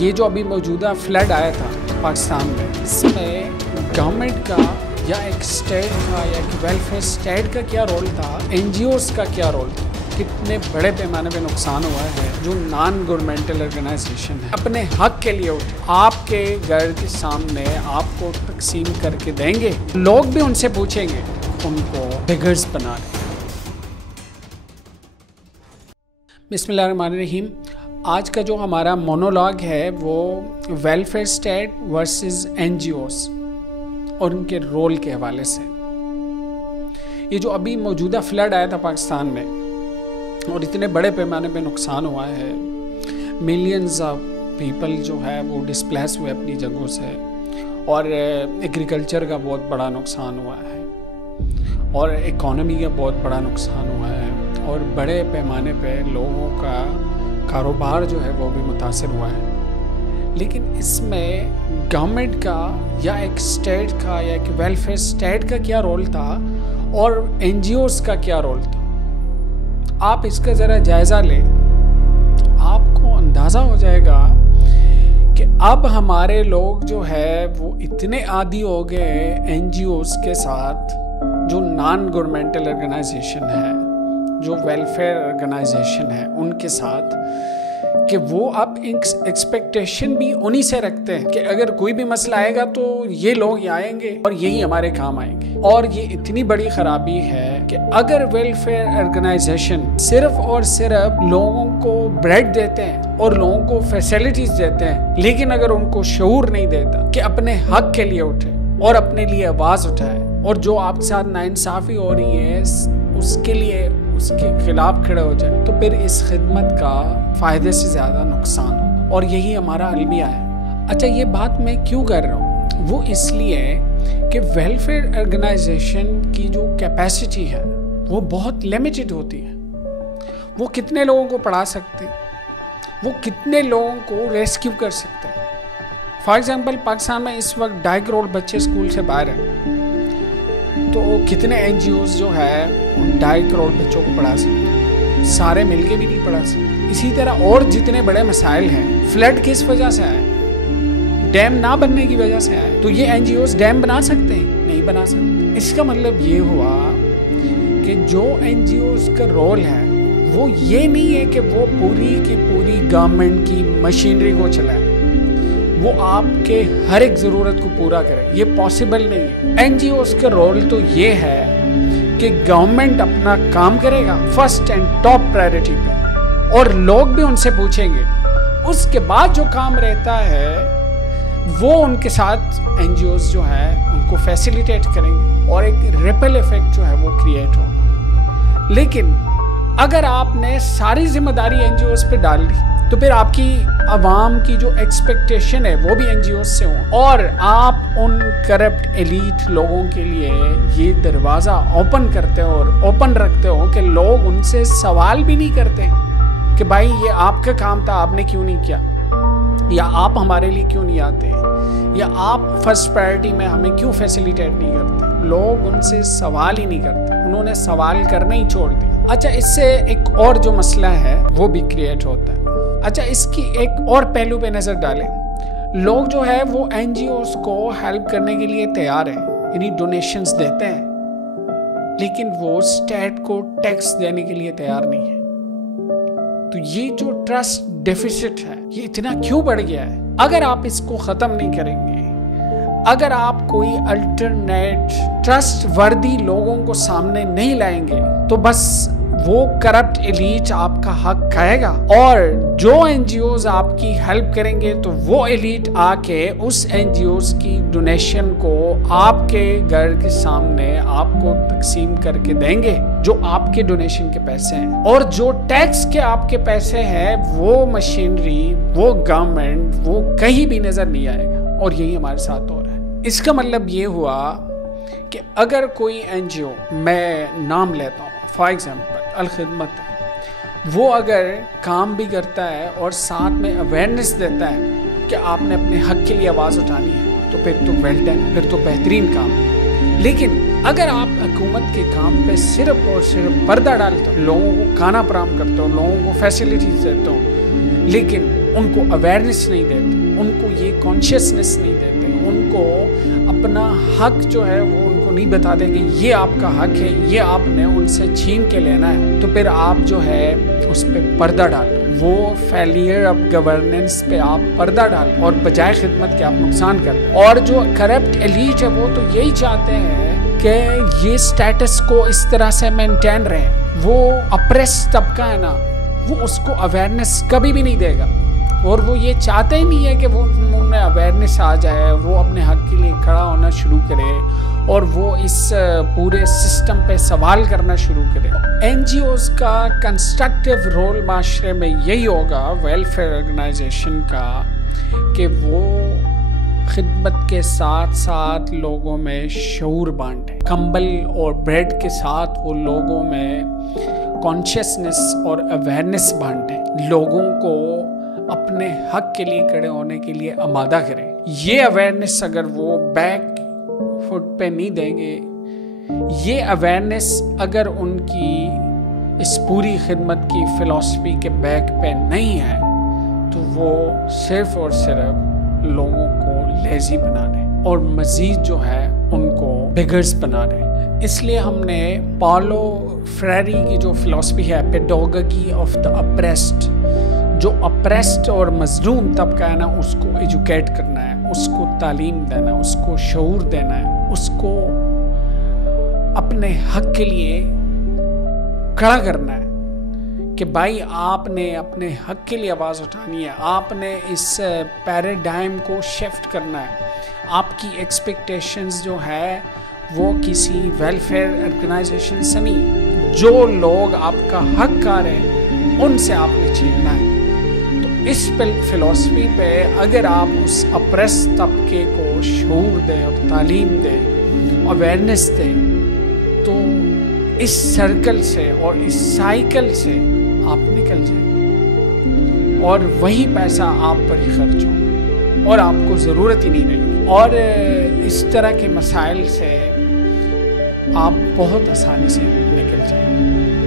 یہ جو ابھی موجودہ فلڈ آیا تھا پاکستان میں، اس میں گورنمنٹ کا یا ایک اسٹیٹ کا یا ایک ویلفیئر اسٹیٹ کا کیا رول تھا، این جی اوز کا کیا رول تھا، کتنے بڑے پیمانے پہ نقصان ہوا ہے۔ جو نان گورنمنٹل آرگنائزیشن ہے اپنے حق کے لیے اٹھے، آپ کے گھر کے سامنے آپ کو تقسیم کر کے دیں گے، لوگ بھی ان سے پوچھیں گے، ان کو بگرز بنا رہے۔ بسم اللہ الرحمن الرحیم۔ آج کا جو ہمارا مونولاگ ہے وہ welfare state versus N G Os اور ان کے رول کے حوالے سے۔ یہ جو ابھی موجودہ فلڈ آیا تھا پاکستان میں اور اتنے بڑے پیمانے پہ نقصان ہوا ہے، ملینز آف پیپل جو ہے وہ ڈسپلیس ہوئے اپنی جگہوں سے، اور ایگریکلچر کا بہت بڑا نقصان ہوا ہے، اور اکانومی کا بہت بڑا نقصان ہوا ہے، اور بڑے پیمانے پہ لوگوں کا کاروبار جو ہے وہ بھی متاثر ہوا ہے۔ لیکن اس میں گورنمنٹ کا یا ایک اسٹیٹ کا یا ایک ویلفیئر اسٹیٹ کا کیا رول تھا اور این جی اوز کا کیا رول تھا، آپ اس کا ذرا جائزہ لیں، آپ کو اندازہ ہو جائے گا کہ اب ہمارے لوگ جو ہے وہ اتنے عادی ہو گئے این جی اوز کے ساتھ، جو نان گورنمنٹل آرگنائزیشن ہے، جو ویلفیئر آرگنائزیشن ہے، ان کے ساتھ، کہ وہ اب ایکسپیکٹیشن بھی انہی سے رکھتے ہیں کہ اگر کوئی بھی مسئلہ آئے گا تو یہ لوگ ہی آئیں گے اور یہی ہمارے کام آئیں گے۔ اور یہ اتنی بڑی خرابی ہے کہ اگر ویلفیئر آرگنائزیشن صرف اور صرف لوگوں کو بریڈ دیتے ہیں اور لوگوں کو فیسلٹیز دیتے ہیں، لیکن اگر ان کو شعور نہیں دیتا کہ اپنے حق کے لیے اٹھے اور اپنے لیے آواز اٹھائے، اور جو آپ کے ساتھ ناانصافی ہو رہی ہے اس کے لیے اس کے خلاف کھڑے ہو جائے، تو پھر اس خدمت کا فائدے سے زیادہ نقصان ہو، اور یہی ہمارا المیہ ہے۔ اچھا، یہ بات میں کیوں کر رہا ہوں؟ وہ اس لیے کہ ویلفیئر آرگنائزیشن کی جو کیپیسٹی ہے وہ بہت لیمیٹڈ ہوتی ہے۔ وہ کتنے لوگوں کو پڑھا سکتے ہیں، وہ کتنے لوگوں کو ریسکیو کر سکتے ہیں۔ فار ایگزامپل، پاکستان میں اس وقت 2.5 کروڑ بچے اسکول سے باہر ہیں، تو کتنے این جی اوز جو ہے ان 2.5 کروڑ بچوں کو پڑھا سکتے ہیں؟ سارے مل کے بھی نہیں پڑھا سکتے۔ اسی طرح اور جتنے بڑے مسائل ہیں، فلڈ کس وجہ سے آئے؟ ڈیم نہ بننے کی وجہ سے آئے۔ تو یہ این جی اوز ڈیم بنا سکتے ہیں؟ نہیں بنا سکتے۔ اس کا مطلب یہ ہوا کہ جو این جی اوز کا رول ہے وہ یہ نہیں ہے کہ وہ پوری کی پوری گورنمنٹ کی مشینری کو چلائے، وہ آپ کے ہر ایک ضرورت کو پورا کرے، یہ پاسبل نہیں ہے۔ این جی اوز کا رول تو یہ ہے کہ گورنمنٹ اپنا کام کرے گا فرسٹ اینڈ ٹاپ پرائرٹی پہ، اور لوگ بھی ان سے پوچھیں گے، اس کے بعد جو کام رہتا ہے وہ ان کے ساتھ این جی اوز جو ہے ان کو فیسیلیٹیٹ کریں گے، اور ایک ریپل ایفیکٹ جو ہے وہ کریٹ ہوگا۔ لیکن اگر آپ نے ساری ذمہ داری این جی اوز پہ ڈال دی تو پھر آپ کی عوام کی جو ایکسپیکٹیشن ہے وہ بھی این جی اوز سے ہوں، اور آپ ان کرپٹ ایلیٹ لوگوں کے لیے یہ دروازہ اوپن کرتے ہو اور اوپن رکھتے ہو کہ لوگ ان سے سوال بھی نہیں کرتے کہ بھائی یہ آپ کا کام تھا، آپ نے کیوں نہیں کیا، یا آپ ہمارے لیے کیوں نہیں آتے، یا آپ فرسٹ پرائرٹی میں ہمیں کیوں فیسیلیٹیٹ نہیں کرتے۔ لوگ ان سے سوال ہی نہیں کرتے، انہوں نے سوال کرنا ہی چھوڑ دیا۔ اچھا، اس سے ایک اور جو مسئلہ ہے وہ بھی کریٹ ہوتا ہے۔ اچھا، اس کی ایک اور پہلو پہ نظر ڈالیں، لوگ جو ہے وہ این جی اوز کو ہیلپ کرنے کے لیے تیار ہیں، یعنی ڈونیشنز دیتے ہیں، لیکن وہ اسٹیٹ کو ٹیکس دینے کے لیے تیار نہیں ہے۔ تو یہ جو ٹرسٹ ڈیفیسٹ ہے یہ اتنا کیوں بڑھ گیا ہے؟ اگر آپ اس کو ختم نہیں کریں گے، اگر آپ کوئی الٹرنیٹ ٹرسٹ وردی لوگوں کو سامنے نہیں لائیں گے، تو بس وہ کرپٹ ایلیٹ آپ کا حق کھائے گا، اور جو این جی اوز آپ کی ہیلپ کریں گے تو وہ ایلیٹ آ کے اس این جی اوز کی ڈونیشن کو آپ کے گھر کے سامنے آپ کو تقسیم کر کے دیں گے، جو آپ کے ڈونیشن کے پیسے ہیں، اور جو ٹیکس کے آپ کے پیسے ہیں وہ مشینری، وہ گورنمنٹ، وہ کہیں بھی نظر نہیں آئے گا، اور یہی ہمارے ساتھ ہو رہا ہے۔ اس کا مطلب یہ ہوا کہ اگر کوئی این جی او، میں نام لیتا ہوں، فار ایگزامپل الخدمت ہے، وہ اگر کام بھی کرتا ہے اور ساتھ میں اویئرنیس دیتا ہے کہ آپ نے اپنے حق کے لیے آواز اٹھانی ہے، تو پھر تو ویل ڈن، پھر تو بہترین کام ہے۔ لیکن اگر آپ حکومت کے کام پہ صرف اور صرف پردہ ڈالتے ہو، لوگوں کو کھانا فراہم کرتے ہو، لوگوں کو فیسلٹیز دیتے ہو، لیکن ان کو اویئرنیس نہیں دیتے، ان کو یہ کانشیسنس نہیں دیتے، ان کو اپنا حق جو ہے وہ ان کو نہیں بتاتے کہ یہ آپ کا حق ہے، یہ آپ نے ان سے چھین کے لینا ہے، تو پھر آپ جو ہے اس پہ پردہ ڈال، وہ فیلئر آف گورننس پہ آپ پردہ ڈال اور بجائے خدمت کے آپ نقصان کر دیں۔ اور جو کرپٹ ایلیٹ ہے وہ تو یہی چاہتے ہیں کہ یہ سٹیٹس کو اس طرح سے مینٹین رہے، وہ اپریس طبقہ ہے نا، وہ اس کو اویئرنیس کبھی بھی نہیں دے گا، اور وہ یہ چاہتے ہی نہیں ہے کہ وہ ان میں اویئرنیس آ جائے، وہ اپنے حق کے لیے کھڑا ہونا شروع کرے اور وہ اس پورے سسٹم پہ سوال کرنا شروع کرے۔ این جی اوز کا کنسٹرکٹیو رول معاشرے میں یہی ہوگا، ویلفیئر آرگنائزیشن کا، کہ وہ خدمت کے ساتھ ساتھ لوگوں میں شعور بانٹے، کمبل اور بریڈ کے ساتھ وہ لوگوں میں کانشیسنس اور اویئرنیس بانٹے، لوگوں کو اپنے حق کے لیے کھڑے ہونے کے لیے آمادہ کریں۔ یہ اویئرنیس اگر وہ بیک فٹ پہ نہیں دیں گے، یہ اویئرنیس اگر ان کی اس پوری خدمت کی فلسفی کے بیک پہ نہیں ہے، تو وہ صرف اور صرف لوگوں کو لیزی بنا دیں اور مزید جو ہے ان کو بگرز بنا دیں۔ اس لیے ہم نے پالو فریری کی جو فلسفی ہے، پیڈاگوجی آف دا اپریسڈ، جو اپریسڈ اور مظلوم طبقہ ہے نا، اس کو ایجوکیٹ کرنا ہے، اس کو تعلیم دینا ہے، اس کو شعور دینا ہے، اس کو اپنے حق کے لیے کھڑا کرنا ہے کہ بھائی آپ نے اپنے حق کے لیے آواز اٹھانی ہے، آپ نے اس پیراڈائم کو شفٹ کرنا ہے۔ آپ کی ایکسپیکٹیشنز جو ہے وہ کسی ویلفیئر آرگنائزیشن سے نہیں، جو لوگ آپ کا حق کھا رہے ہیں ان سے آپ نے چھیننا ہے۔ تو اس فلسفی پہ اگر آپ اس اپریس طبقے کو شعور دیں اور تعلیم دیں، اویئرنیس دیں، تو اس سرکل سے اور اس سائیکل سے آپ نکل جائیں اور وہی پیسہ آپ پر ہی خرچ ہو اور آپ کو ضرورت ہی نہیں رہی، اور اس طرح کے مسائل سے آپ بہت آسانی سے نکل جائیں۔